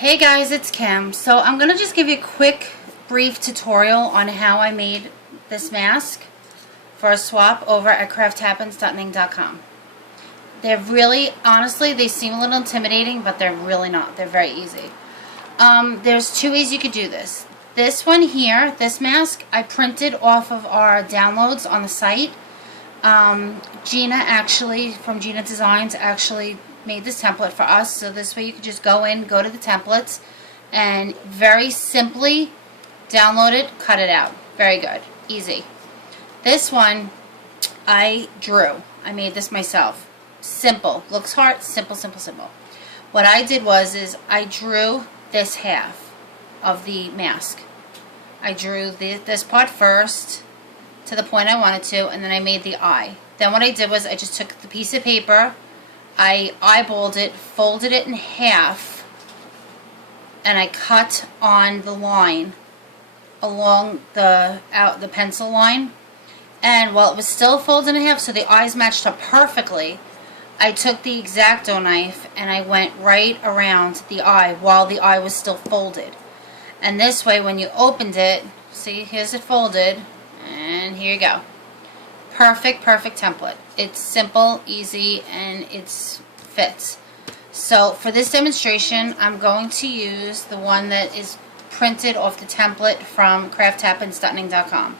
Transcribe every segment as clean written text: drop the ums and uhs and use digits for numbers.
Hey guys, it's Kim. So I'm going to just give you a quick, brief tutorial on how I made this mask for a swap over at crafthappens.ning.com. They're really, honestly, they seem a little intimidating, but they're really not. They're very easy. There's two ways you could do this. This one here, this mask, I printed off of our downloads on the site. Gina actually, from Gina Designs, actually made this template for us, so this way you can just go to the templates and very simply download it, cut it out. Very good. Easy. This one I drew. I made this myself. Simple. Looks hard. Simple, simple, simple. What I did was I drew this half of the mask. I drew this part first to the point I wanted to, and then I made the eye. Then what I did was I just took the piece of paper, I eyeballed it, folded it in half, and I cut on the line along the pencil line. And while it was still folded in half, so the eyes matched up perfectly, I took the X-Acto knife and I went right around the eye while the eye was still folded. And this way, when you opened it, see, here's it folded, and here you go. Perfect, perfect template. It's simple, easy, and it fits. So for this demonstration, I'm going to use the one that is printed off the template from crafthappens.ning.com.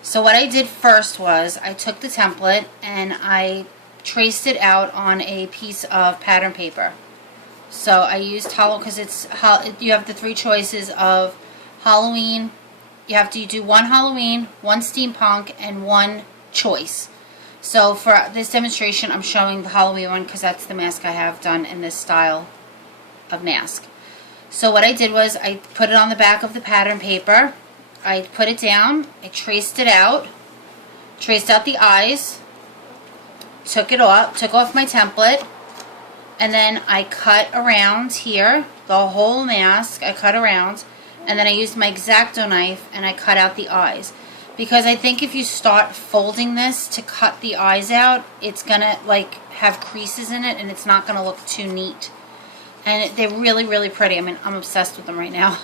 So what I did first was I took the template and I traced it out on a piece of pattern paper. So I used because you have the three choices of Halloween. You have to do one Halloween, one steampunk, and one choice. So for this demonstration, I'm showing the Halloween one because that's the mask I have done in this style of mask. So what I did was I put it on the back of the pattern paper. I put it down. I traced it out. Traced out the eyes. Took off my template. And then I cut around here, the whole mask, I cut around, and then I used my X-Acto knife and I cut out the eyes. Because I think if you start folding this to cut the eyes out, it's going to like have creases in it and it's not going to look too neat. And they're really, really pretty. I mean, I'm obsessed with them right now.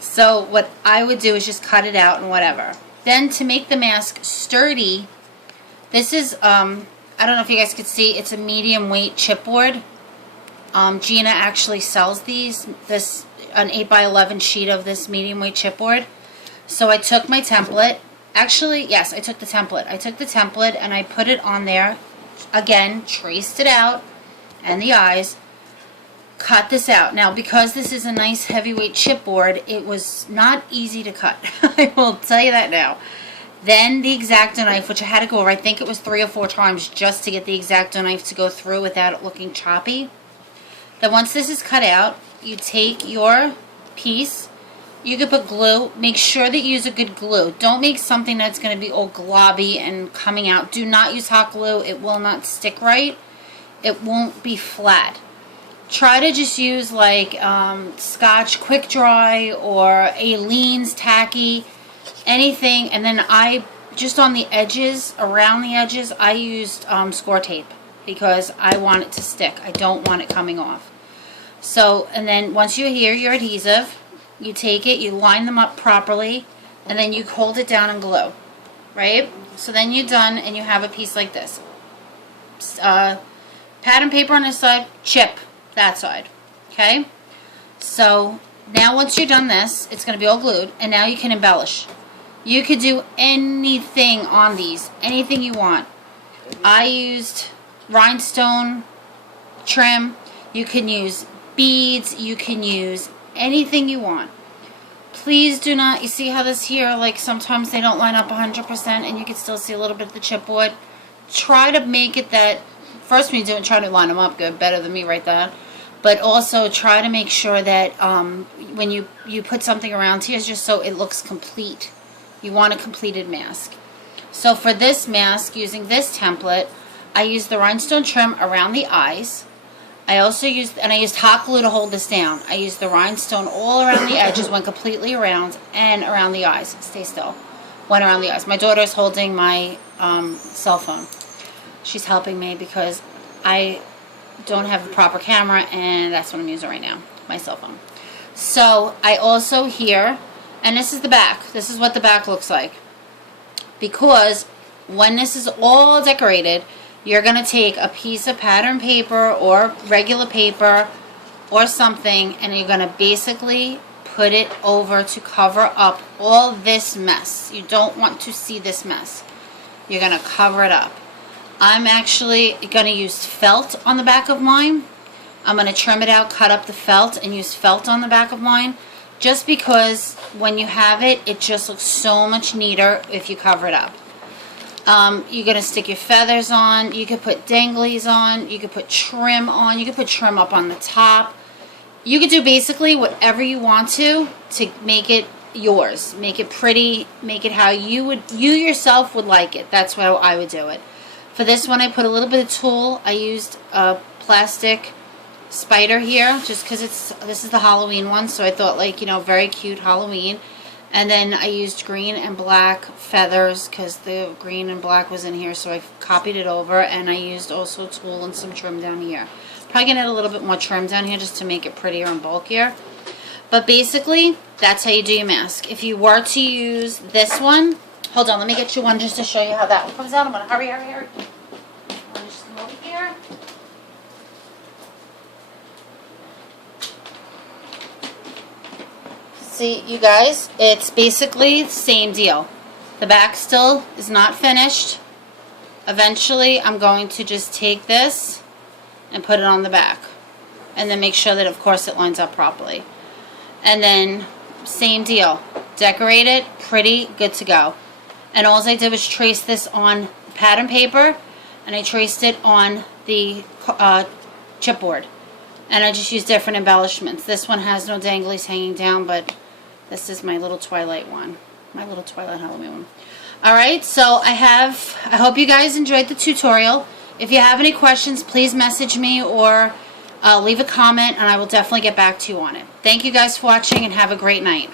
So what I would do is just cut it out and whatever. Then to make the mask sturdy, this is, I don't know if you guys could see, it's a medium weight chipboard. Gina actually sells this an 8x11 sheet of this medium weight chipboard. So I took my template. Actually, yes, I took the template. I took the template and I put it on there. Again, traced it out and the eyes. Cut this out. Now, because this is a nice heavyweight chipboard, it was not easy to cut. I will tell you that now. Then the X-Acto knife, which I had to go over, I think it was 3 or 4 times just to get the X-Acto knife to go through without it looking choppy. Then once this is cut out, you take your piece. You could put glue. Make sure that you use a good glue. Don't make something that's going to be all globby and coming out. Do not use hot glue. It will not stick right. It won't be flat. Try to just use like Scotch Quick Dry or Aleene's Tacky, anything. And then just on the edges, around the edges, I used score tape because I want it to stick. I don't want it coming off. So, and then once you're here, your adhesive, you take it, you line them up properly, and then you hold it down and glue, right? So then you're done, and you have a piece like this. Pattern paper on this side, chip that side, okay? So now once you're done this, it's going to be all glued, and now you can embellish. You could do anything on these, anything you want. I used rhinestone trim. You can use beads. You can use anything you want. Please do not, you see how this here, like sometimes they don't line up 100% and you can still see a little bit of the chipboard. Try to make it that, first when you do it, try to line them up good, better than me right there. But also try to make sure that when you put something around here, just so it looks complete. You want a completed mask. So for this mask, using this template, I used the rhinestone trim around the eyes. I also used hot glue to hold this down. I used the rhinestone all around the edges, went completely around, and around the eyes. Stay still. Went around the eyes. My daughter's holding my cell phone. She's helping me because I don't have a proper camera, and that's what I'm using right now, my cell phone. So I also here, and this is the back. This is what the back looks like. Because when this is all decorated, you're going to take a piece of pattern paper or regular paper or something, and you're going to basically put it over to cover up all this mess. You don't want to see this mess. You're going to cover it up. I'm actually going to use felt on the back of mine. I'm going to trim it out, cut up the felt, and use felt on the back of mine. Just because when you have it, it just looks so much neater if you cover it up. You're going to stick your feathers on. You could put danglies on. You could put trim on. You could put trim up on the top. You could do basically whatever you want to make it yours. Make it pretty. Make it how you yourself would like it. That's how I would do it. For this one, I put a little bit of tulle. I used a plastic spider here just because this is the Halloween one, so I thought, like, you know, very cute Halloween. And then I used green and black feathers because the green and black was in here, so I copied it over, and I used also tulle and some trim down here. Probably gonna add a little bit more trim down here just to make it prettier and bulkier. But basically, that's how you do your mask. If you were to use this one, hold on, let me get you one just to show you how that one comes out. I'm gonna hurry. I'm gonna just come over here. See, you guys, it's basically the same deal. The back still is not finished. Eventually, I'm going to just take this and put it on the back. And then make sure that, of course, it lines up properly. And then, same deal. Decorate it, pretty, good to go. And all I did was trace this on pattern paper, and I traced it on the chipboard. And I just used different embellishments. This one has no danglies hanging down, but this is my little Twilight one. My little Twilight Halloween one. Alright, so I hope you guys enjoyed the tutorial. If you have any questions, please message me or leave a comment, and I will definitely get back to you on it. Thank you guys for watching, and have a great night.